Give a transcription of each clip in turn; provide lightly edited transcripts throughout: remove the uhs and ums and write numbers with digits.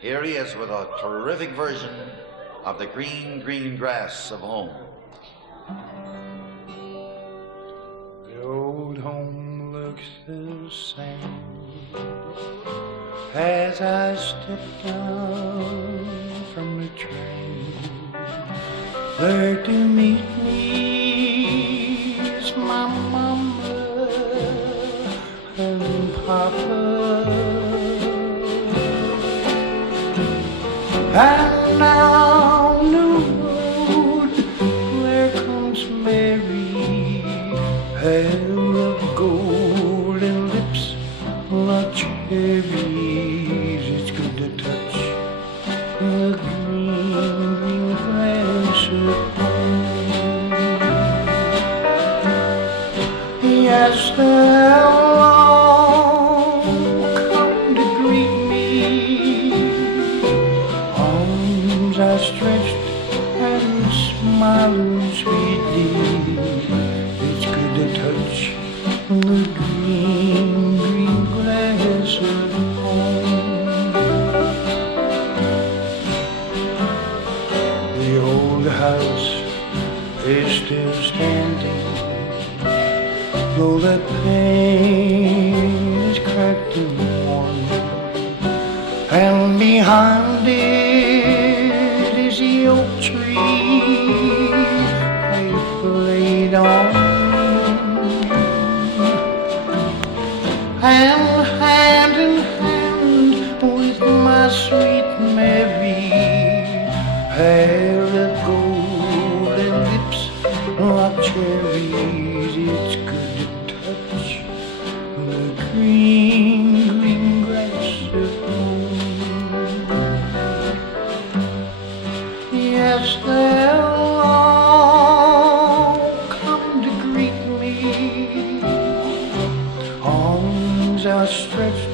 Here he is with a terrific version of the green, green grass of home. The old home looks the same as I step down from the train. There to meet me is my mama and papa. And down the road there comes Mary, hair of golden lips like cherries. It's good to touch the green, green grass of home. Yes, they'll all come to greet me. Arms are stretched and smiling sweetly. It's good to touch the green, green grass of home. The old house is still standing, though the paint is cracked and worn, and behind it is the oak tree they played on. And hand in hand with my sweet Mary, hair of golden lips like cherries. It's good to touch the green, green grass of home. Yes, they'll all come to greet me. Arms are stretched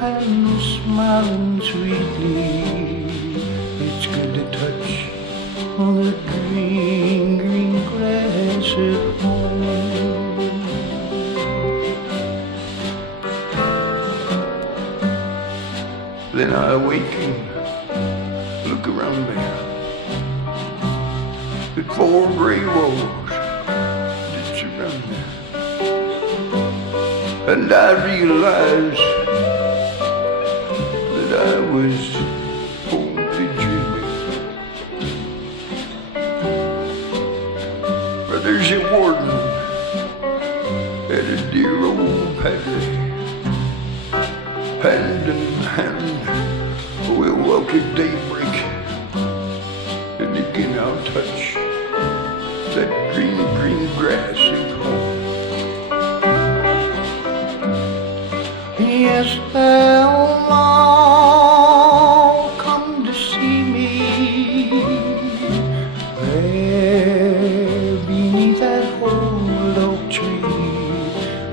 and smiling sweetly. It's good to touch the green, green grass of home. Then I awaken, look around me. The four gray walls that surround me. And I realized that I was only dreaming. Brothers at Warden at a dear old paddock, hand in hand, we'll walk at daybreak, and again I'll touch that green, green grass at home. Yes, they'll all come to see me there beneath that old oak tree.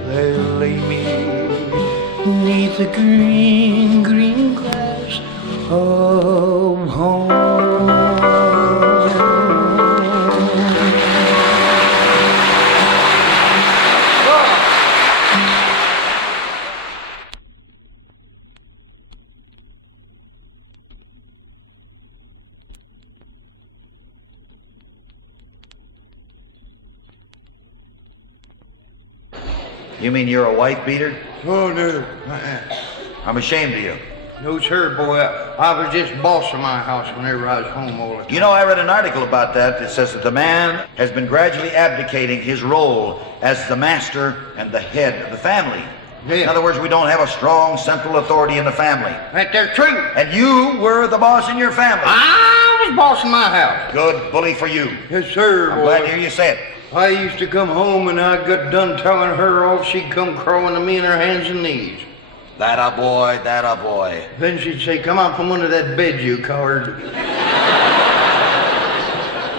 They'll lay me beneath the green, green grass of home. You mean you're a wife beater? Oh, no. I'm ashamed of you. No, sir, boy. I was just boss of my house whenever I was home all the time. You know, I read an article about that. It says that the man has been gradually abdicating his role as the master and the head of the family. Yeah. In other words, we don't have a strong central authority in the family. That's true. And you were the boss in your family. I was boss of my house. Good bully for you. Yes, sir, I'm boy. glad to hear you say it. I used to come home and I got done telling her off, she'd come crawling to me on her hands and knees. That a boy, that a boy. Then she'd say, come out from under that bed, you coward.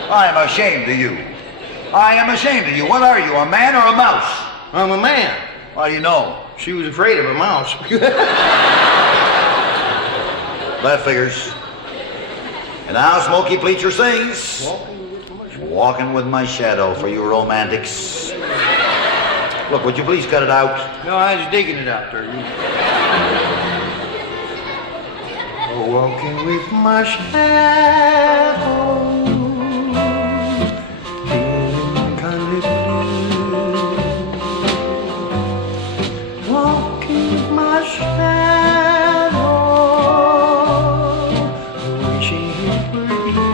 I am ashamed of you. I am ashamed of you. What are you, a man or a mouse? I'm a man. How do you know? She was afraid of a mouse. That figures. And now Smokey Pleacher sings Walking with My Shadow for you romantics. Look, would you please cut it out? No, I was digging it out there. walking with my shadow, feeling kind of blue. Walking with my shadow, wishing it were you.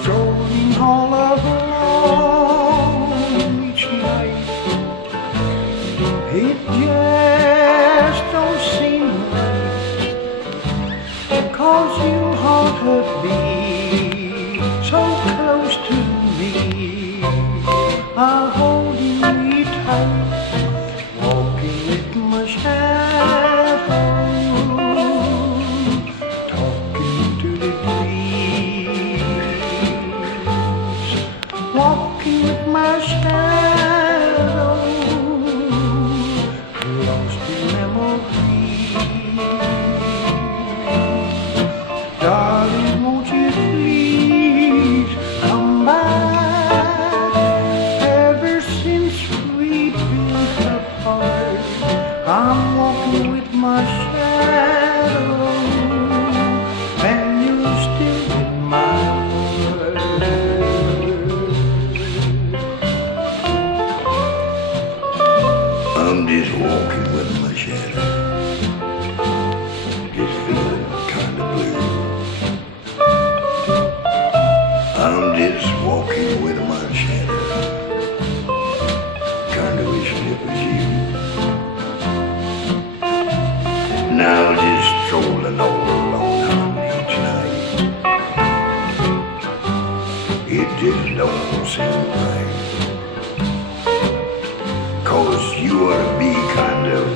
Strolling all alone each night, it just don't seem right, 'cause you haunted me so close to me. I'll hold you tight, walking with my shadow, talking to the breeze, walking with my shadow, lost in memories. Darling, won't you please come back? Ever since we've been apart, I'm walking with my shadow, and you're still in my world. I'm just walking with my shadow, just feeling kind of blue. I'm just walking with my shadow, kind of wishing it was you. Now just strolling all alone each night, it just don't seem right, 'cause you ought to be kind of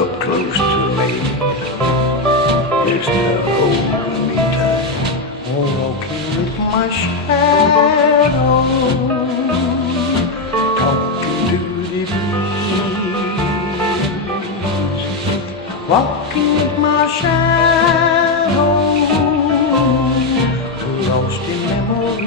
up close to me, just holding me tight, walking with my shadow, talking to the breeze, walking with my shadow, lost in memories.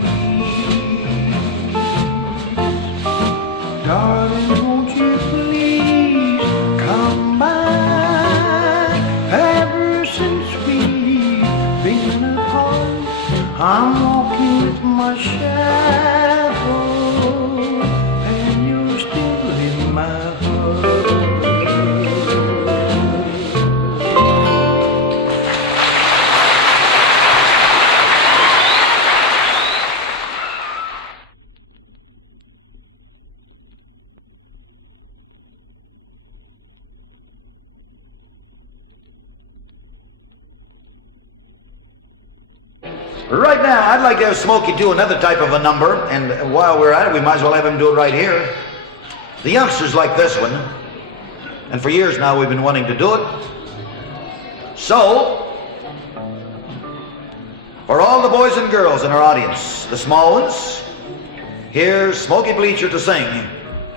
Darling, won't you please come back? Ever since we've been apart, I'm walking with my shadow, and you're still in my heart. Right now, I'd like to have Smokey do another type of a number, and while we're at it, we might as well have him do it right here. The youngsters like this one, and for years now we've been wanting to do it. So, for all the boys and girls in our audience, the small ones, here's Smokey Pleacher to sing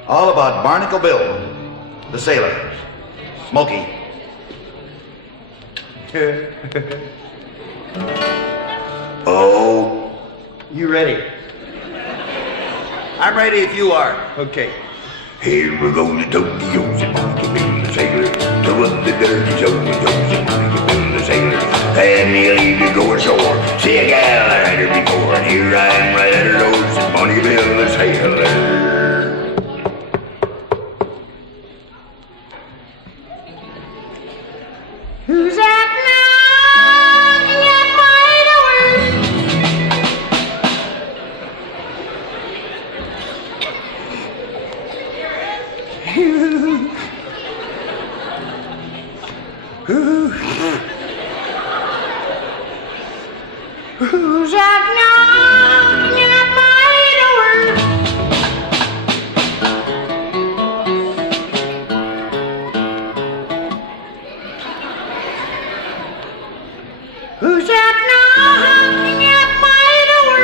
all about Barnacle Bill, the sailor. Smokey. Oh, You ready? I'm ready if you are. Okay. here we go to Tokyo, Barnacle Bill the sailor, to what the dirty zone goes, Barnacle Bill the sailor, and he'll leave you go ashore. See a gal I had her before, and here I am right at her nose, Barnacle Bill the sailor. Who's that knocking at my door? Who's that knocking at my door? Who's that knocking at my door?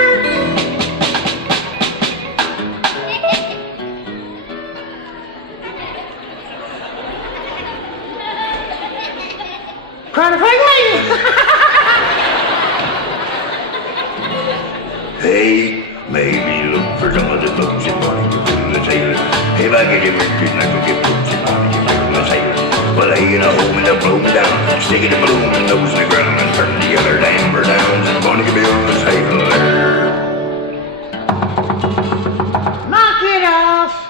Trying to find me. Hey, maybe look for some of the folks in Barnacle Bill the sailor. If I get him working, I could get folks in Barnacle Bill the sailor. Well, hey, in a hole and they'll blow me down. Sticking the balloon and nose in the ground and turn the other damper downs and Barnacle Bill sailor. Knock it off.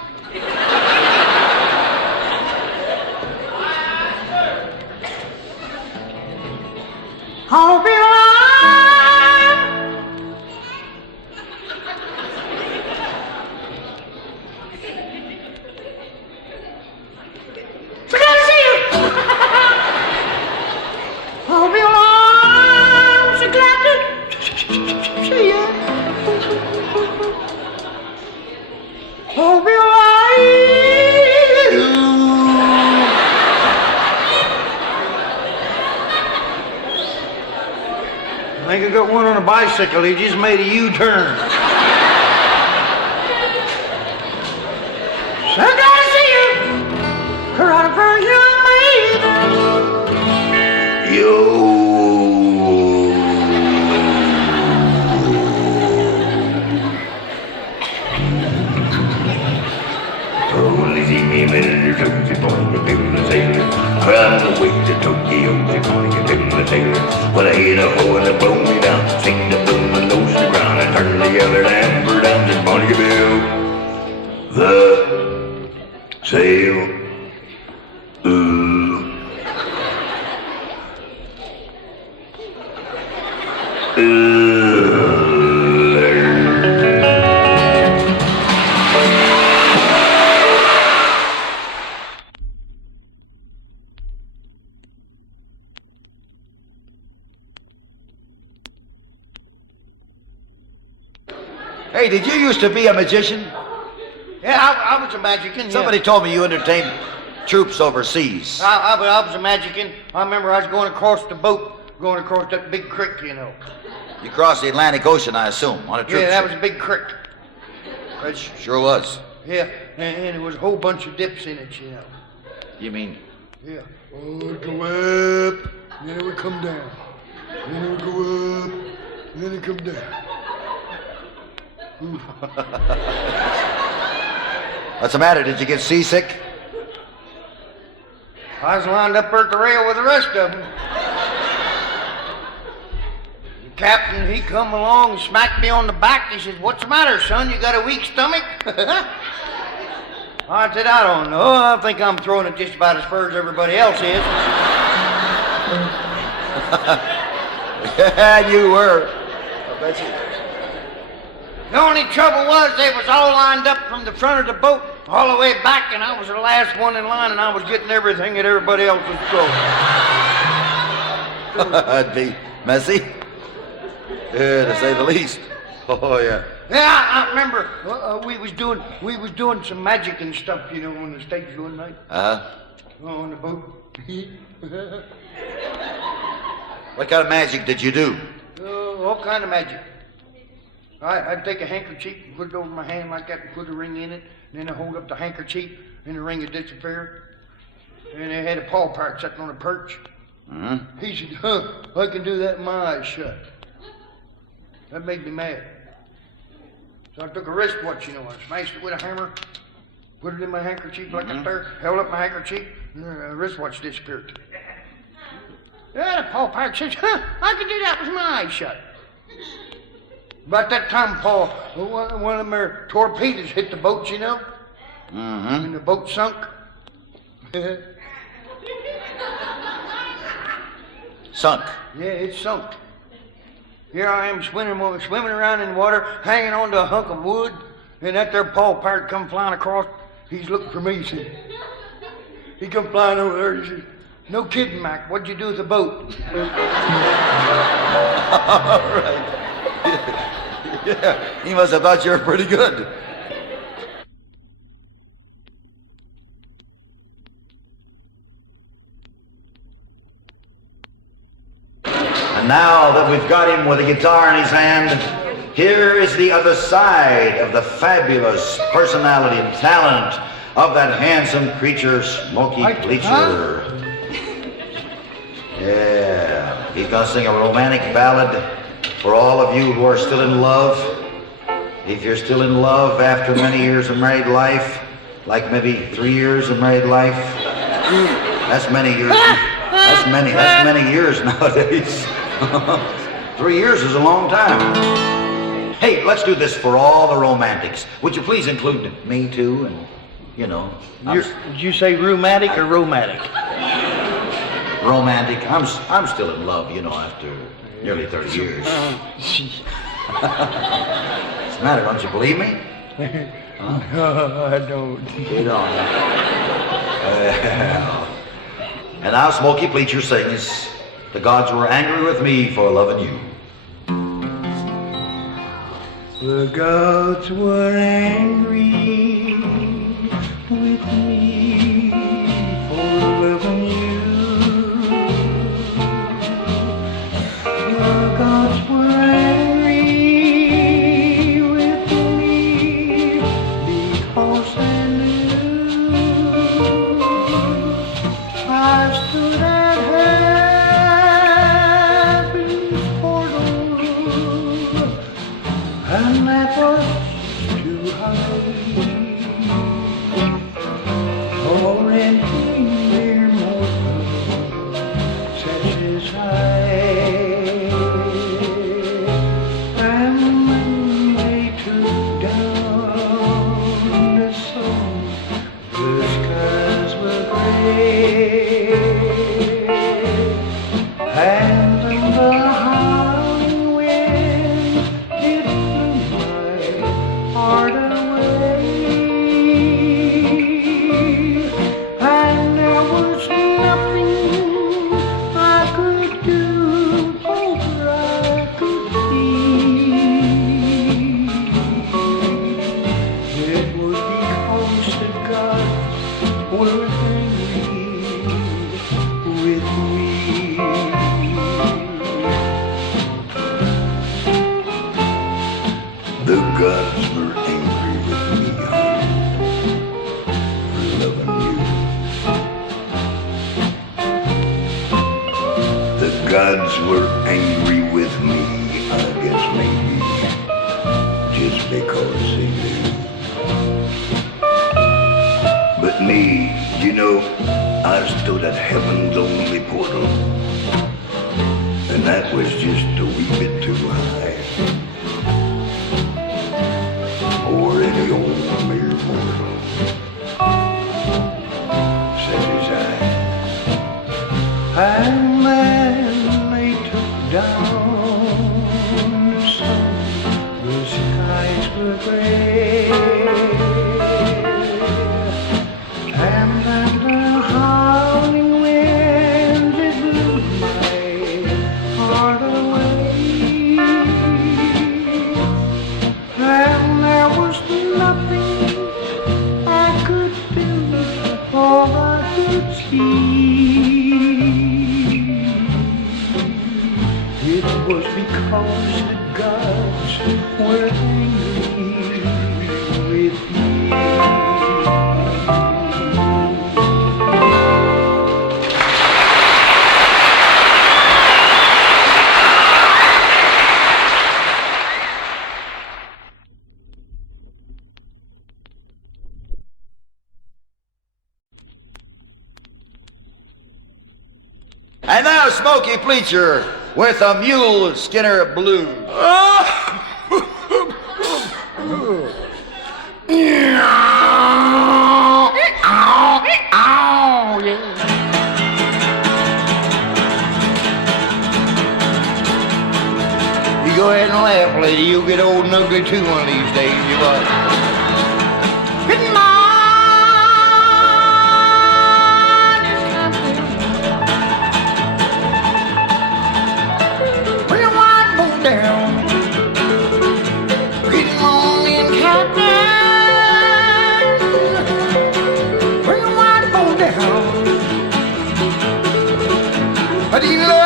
Hope you're alive. So glad to see you. Hope you're alive. So glad to see you. Hope you're alive. I think I got one on a bicycle. He just made a U-turn. So glad to see you. Karate for young maiden. Yo. Only see me a minute or two, she Barnacle Bill the sailor. From the way to Tokyo, she Barnacle Bill the sailor. When I hit a hole and they blow me down, sing the boom and nose to the ground, and turn the other damper down, and Barnacle Bill the sailor. Hey, did you used to be a magician? Yeah, I was a magician. Yeah. Somebody told me you entertained troops overseas. I was a magician. I remember I was going across the boat, going across that big creek, you know. You crossed the Atlantic Ocean, I assume, on a troop Yeah, that ship. was a big creek. Sure was. Yeah, and there was a whole bunch of dips in it, you know. You mean? Yeah. Oh, it'd go up, and then it would come down. And then it would go up, and then it come down. What's the matter? Did you get seasick? I was lined up there at the rail with the rest of them. The captain, he come along and smacked me on the back. He says, "What's the matter, son? You got a weak stomach?" I said, "I don't know. I think I'm throwing it just about as far as everybody else is." Yeah, you were. I bet you. The only trouble was they was all lined up from the front of the boat all the way back, and I was the last one in line, and I was getting everything that everybody else was throwing. That'd be messy. Yeah, to say the least. Oh, yeah. Yeah, I remember we was doing some magic and stuff, you know, on the stage one night. On the boat. What kind of magic did you do? All kind of magic. I'd take a handkerchief and put it over my hand like that and put a ring in it, and then I'd hold up the handkerchief and the ring would disappear. And they had a paw part sitting on a perch. Mm-hmm. He said, I can do that with my eyes shut. That made me mad. So I took a wristwatch, you know, I smashed it with a hammer, put it in my handkerchief like that there, held up my handkerchief, and the wristwatch disappeared. Yeah, the paw part says, I can do that with my eyes shut. About that time, Paul, one of them there torpedoes hit the boat, you know? Mm-hmm. And the boat sunk. Sunk. Yeah, it sunk. Here I am swimming around in the water, hanging onto a hunk of wood, and that there Paul Part come flying across. He's looking for me, see? He come flying over there, he says, "No kidding, Mac, what'd you do with the boat?" All right. Yeah, he must have thought you were pretty good. And now that we've got him with a guitar in his hand, here is the other side of the fabulous personality and talent of that handsome creature, Smokey Pleacher. Yeah, he's gonna sing a romantic ballad for all of you who are still in love. If you're still in love after many years of married life, like maybe 3 years of married life, That's many years. That's many years nowadays. 3 years is a long time. Hey, let's do this for all the romantics. Would you please include me too? And you know, Did you say rheumatic or romantic? romantic. I'm still in love, you know, after nearly 30 years. What's the matter? Don't you believe me? No, I don't. You don't. And now Smokey Pleacher sings, "The gods were angry with me for loving you." The gods were angry with me for loving you. The gods were angry with me because they knew I stood at heaven's portal, and that was too high for any mere mortal such as I. And when they took down the sun, the skies were gray, and the howling wind it blew my heart away, and there was nothing I could do, for I could see it was because the gods were angry with me. The gods were angry with me, for loving you. The gods were angry with me, I guess maybe, just because they knew. But me, you know, I stood at heaven's only portal, and that was just a wee bit too high for any old mere mortal such as I. And then they took down the sun, the skies were gray, and then the howling winds it blew my heart away, and there was nothing I could do, all I could see. It was because the gods were angry with me. And now Smokey Pleacher with a Mule Skinner Blues. You go ahead and laugh, lady. You'll get old and ugly too one of these days. You what? Good morning, Captain. Bring your white boat down. Good morning, Captain. Bring your white boat down. But you know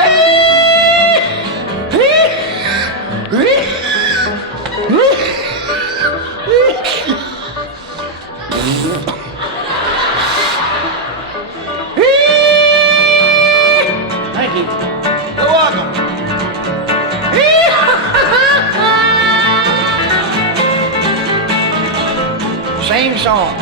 Thank you. You're welcome. Same song.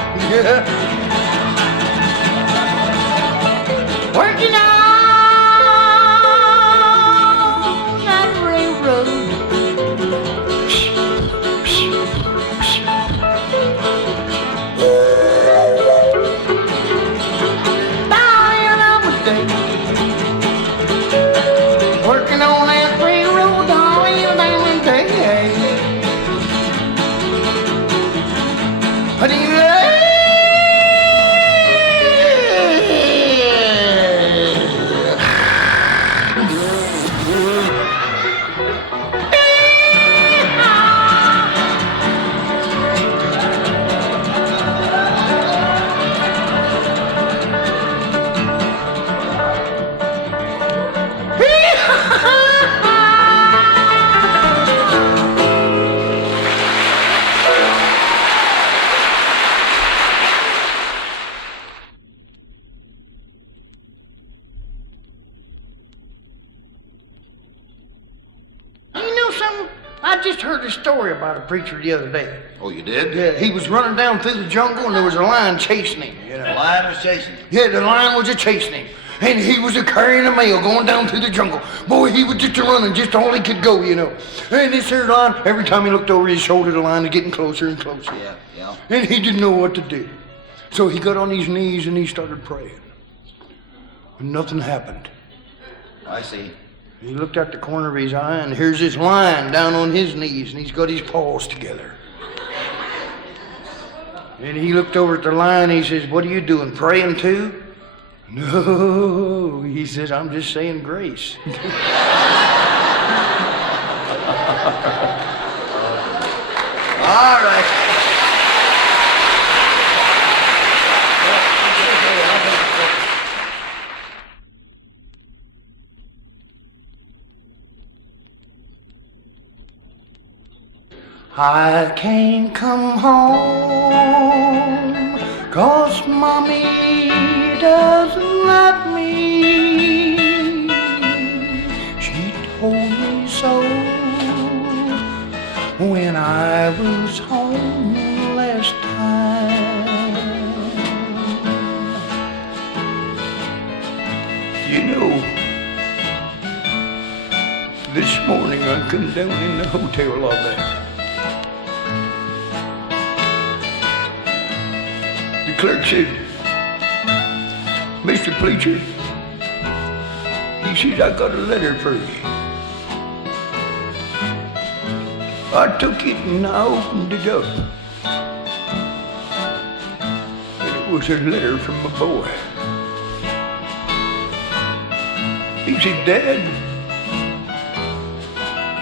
I just heard a story about a preacher the other day. Oh, you did? Yeah, he was running down through the jungle and there was a lion chasing him, you know. The lion was chasing him. Yeah, the lion was chasing him. And he was carrying a mail going down through the jungle. Boy, he was just running, just all he could go, you know. And this here lion, every time he looked over his shoulder, the lion was getting closer and closer. Yeah. And he didn't know what to do. So he got on his knees and he started praying. And nothing happened. I see. He looked out the corner of his eye, and here's this lion down on his knees, and he's got his paws together. And he looked over at the lion, and he says, "What are you doing, praying too?" "No," he says, "I'm just saying grace." All right. I can't come home 'cause mommy doesn't love me. She told me so when I was home last time. You know, this morning I come down in the hotel lobby. The clerk said, "Mr. Pleacher," he says, "I got a letter for you." I took it and I opened it up. And it was a letter from a boy. He said, "Dad,"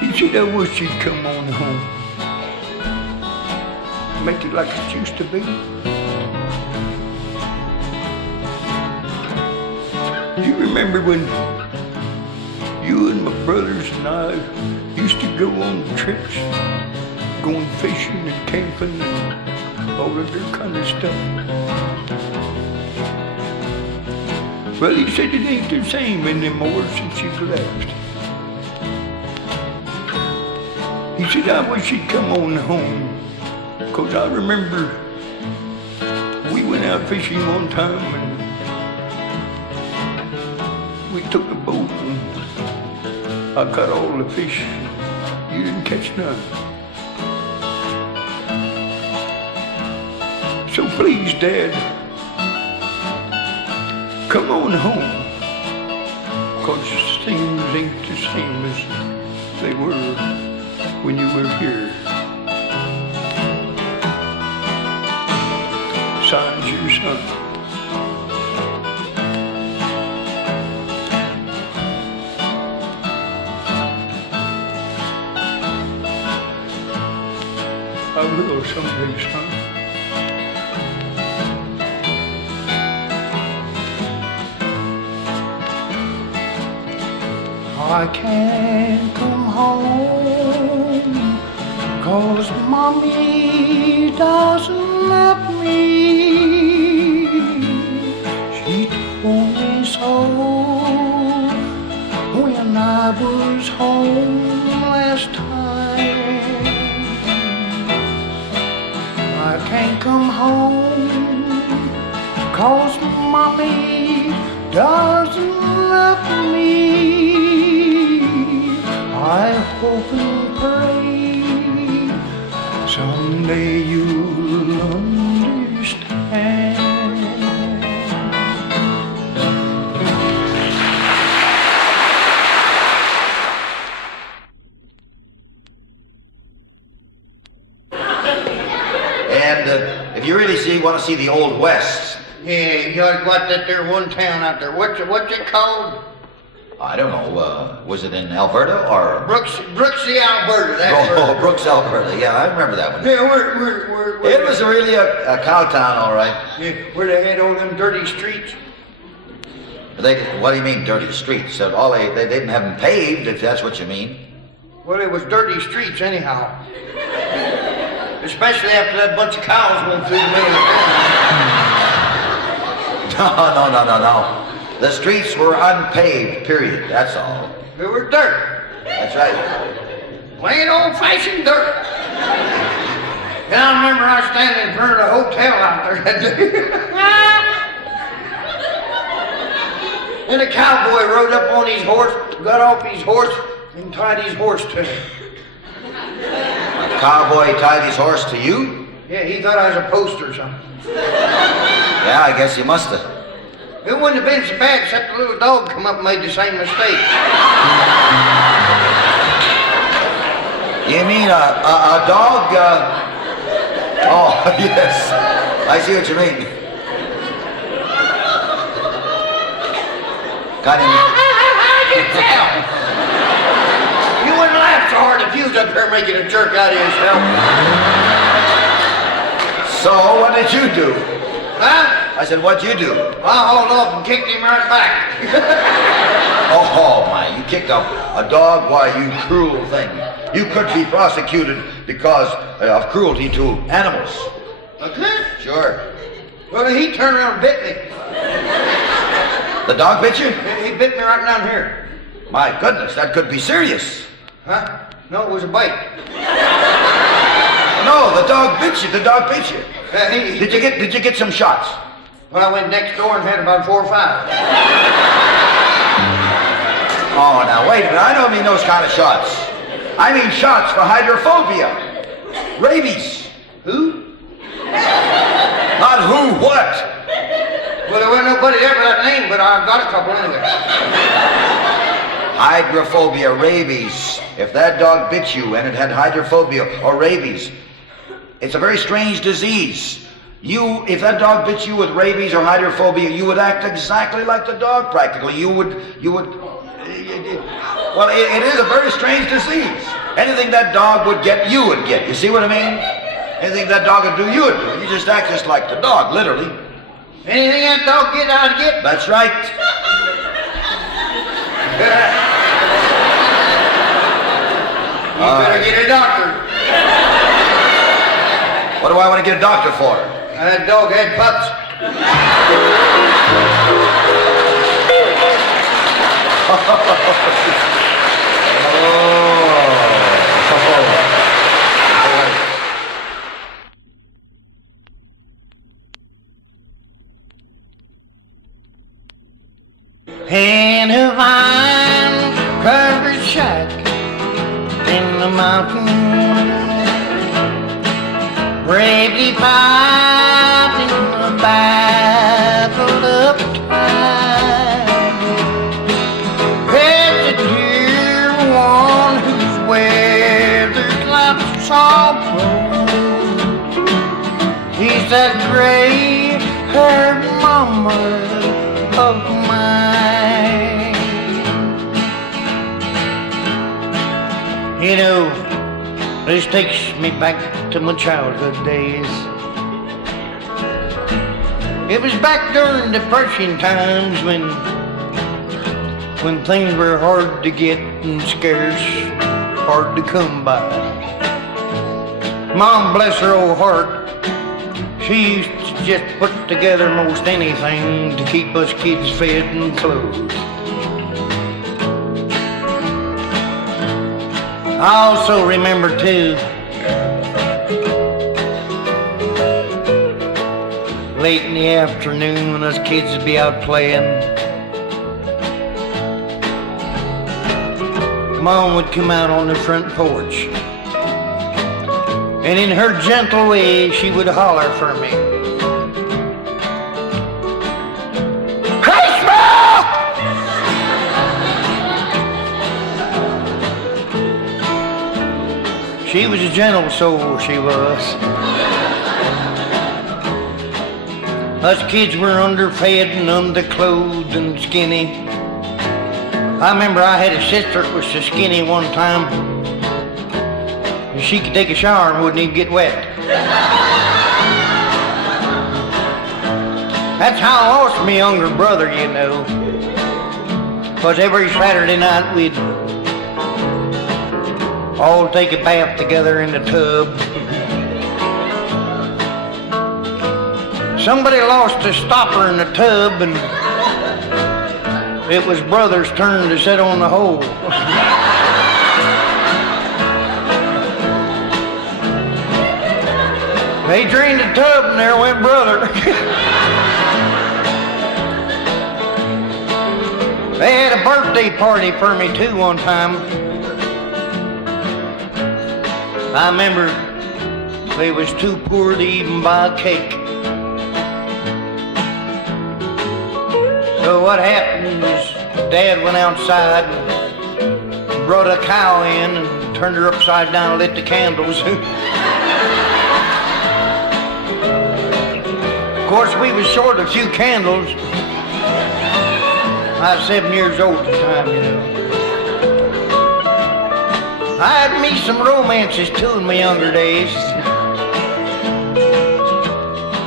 he said, "I wish you'd come on home. Make it like it used to be." You remember when you and my brothers and I used to go on trips, going fishing and camping and all of that kind of stuff? Well, he said it ain't the same anymore since you've left. He said, "I wish you'd come on home, 'cause I remember we went out fishing one time and we took a boat and I caught all the fish. You didn't catch none. So please, Dad, come on home, 'cause things ain't the same as they were when you were here." Signs your son. I will someday, son. I can't come home 'cause mommy doesn't love me. She told me so when I was home last time. I can't come home 'cause mommy doesn't love me. I hope and pray someday you'll understand. And if you really want to see the Old West, Yeah, you ought to go out that there one town out there. What's it called? I don't know, was it in Alberta or? Brooksy, Alberta. That's Oh, Brooks, Alberta. Yeah, I remember that one. Yeah, where It was really a cow town, all right. Yeah, where they had all them dirty streets. What do you mean, dirty streets? So they didn't have them paved, if that's what you mean. Well, it was dirty streets anyhow. Especially after that bunch of cows went through the middle of the No. The streets were unpaved, period. That's all. They were dirt. That's right. Plain old-fashioned dirt. And I remember I was standing in front of the hotel out there that day. And a cowboy rode up on his horse, got off his horse, and tied his horse to him. The cowboy tied his horse to you? Yeah, he thought I was a post or something. Yeah, I guess he must have. It wouldn't have been so bad except the little dog come up and made the same mistake. You mean a dog? Oh, yes. I see what you mean. Got him. I can tell. You wouldn't laugh so hard if you was up here making a jerk out of yourself. So, what did you do? Huh? I said, what'd you do? I hauled off and kicked him right back. Oh, my, you kicked a dog? Why, you cruel thing. You could be prosecuted because of cruelty to animals. Okay? Sure. Well, he turned around and bit me. The dog bit you? He bit me right down here. My goodness, that could be serious. Huh? No, it was a bite. No, the dog bit you. The dog bit you. He Did you get some shots? Well, I went next door and had about 4 or 5. Oh, now wait a minute. I don't mean those kind of shots. I mean shots for hydrophobia. Rabies. Who? Not who, what? Well, there wasn't nobody there for that name, but I've got a couple anyway. Hydrophobia, rabies. If that dog bit you and it had hydrophobia or rabies, it's a very strange disease. If that dog bit you with rabies or hydrophobia, you would act exactly like the dog practically. Well, it is a very strange disease. Anything that dog would get, you would get. You see what I mean? Anything that dog would do, you would do. You just act just like the dog, literally. Anything that dog get, I'd get. That's right. You better get a doctor. What do I want to get a doctor for? That dog had pups. In a vine-covered shack in the mountains, bravely fighting the battle of time. There's a dear one whose weathered life's sorrow. He's that gray-haired mama of mine. You know, this takes me back to my childhood days. It was back during Depression times when things were hard to get and scarce, hard to come by. Mom, bless her old heart, she used to just put together most anything to keep us kids fed and clothed. I also remember too, late in the afternoon when us kids would be out playing, Mom would come out on the front porch, and in her gentle way she would holler for me. Hey, Smoke! She was a gentle soul, she was. Us kids were underfed and underclothed and skinny. I remember I had a sister that was so skinny one time, she could take a shower and wouldn't even get wet. That's how I lost my younger brother, you know. 'Cause every Saturday night we'd all take a bath together in the tub. Somebody lost a stopper in the tub and it was brother's turn to sit on the hole. They drained the tub and there went brother. They had a birthday party for me too one time. I remember they was too poor to even buy a cake. So what happened was Dad went outside and brought a cow in and turned her upside down and lit the candles. Of course, we was short a few candles. I was 7 years old at the time, you know. I had me some romances too in my younger days.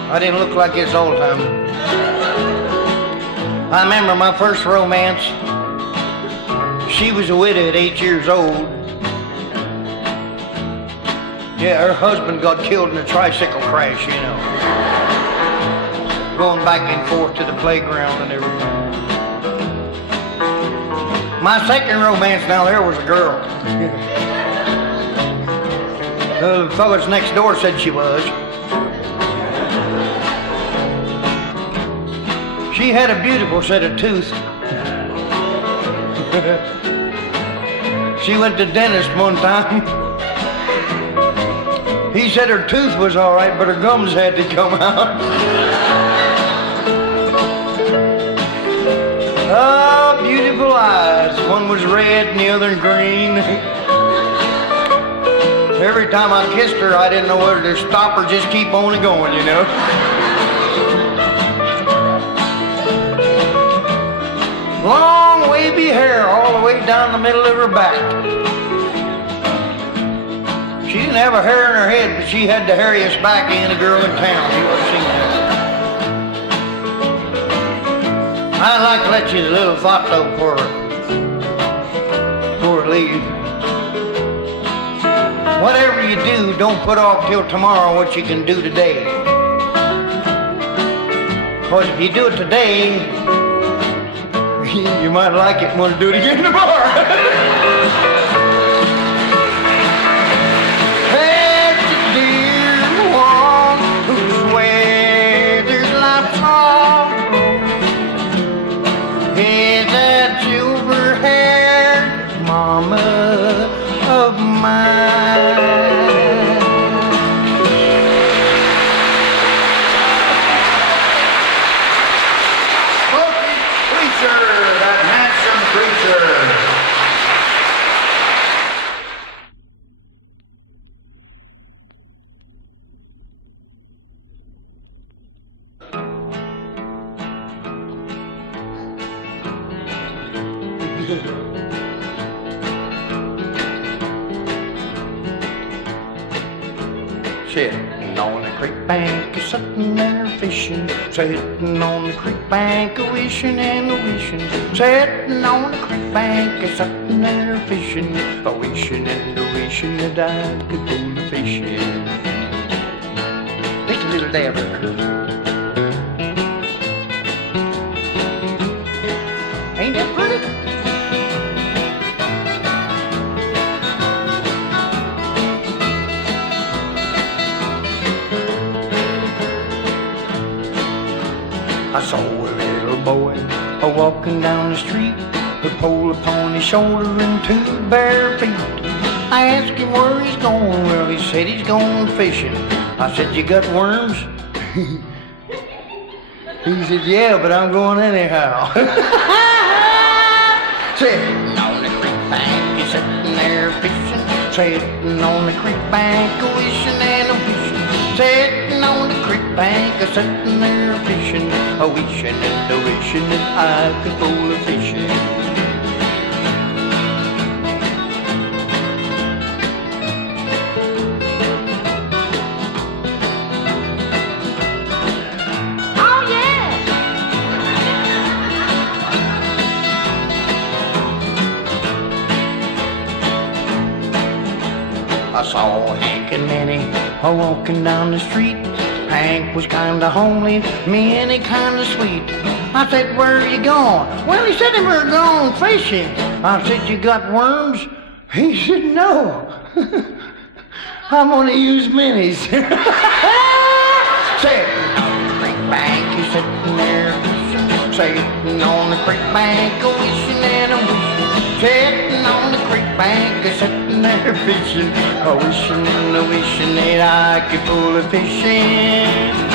I didn't look like this all the time. I remember my first romance. She was a widow at 8 years old. Yeah, her husband got killed in a tricycle crash, you know. Going back and forth to the playground and everything. My second romance now there was a girl. The fellas next door said she was. She had a beautiful set of teeth. She went to the dentist one time. He said her tooth was all right, but her gums had to come out. Oh, beautiful eyes. One was red and the other green. Every time I kissed her, I didn't know whether to stop or just keep on going, you know. Long wavy hair all the way down the middle of her back. She didn't have a hair in her head, but she had the hairiest back of any girl in town. You ought to seen that. I'd like to let you a little thought though before I leave. Whatever you do, don't put off till tomorrow what you can do today. Because if you do it today, you might like it and want to do it again tomorrow. There's the dear one whose weather's like fall. Is that silver-haired mama of mine? Smokey Pleacher, that handsome creature. Sitting on the creek bank, sitting there fishing. Sitting on the creek bank, wishing and wishing. Sitting on the creek bank, sitting there fishing. Wishing and wishing that I could go to fishing. Take a little dab of her. Ain't that pretty? I saw a little boy walking down the street, a pole upon his shoulder and 2 bare feet. I asked him where he's going. Well, he said he's going fishing. I said, you got worms? He said, yeah, but I'm going anyhow. Sitting on the creek bank, he's sitting there fishing. Sitting on the creek bank, wishing and wishing. Sitting on the creek bank, sitting there fishing, wishing and wishing that I could go a fishing. Oh yeah! I saw Hank and Minnie walking down the street. Hank was kinda homely, Minnie kinda sweet. I said, where are you going? Well, he said they were going fishing. I said, you got worms? He said, no. I'm gonna use Minnie's. Sitting on the creek bank, he's sitting there fishing. Sitting on the creek bank, a wishing and a wishing. Sitting on the creek bank, sitting there fishing. A wishing and a wishing that I could pull a fish in.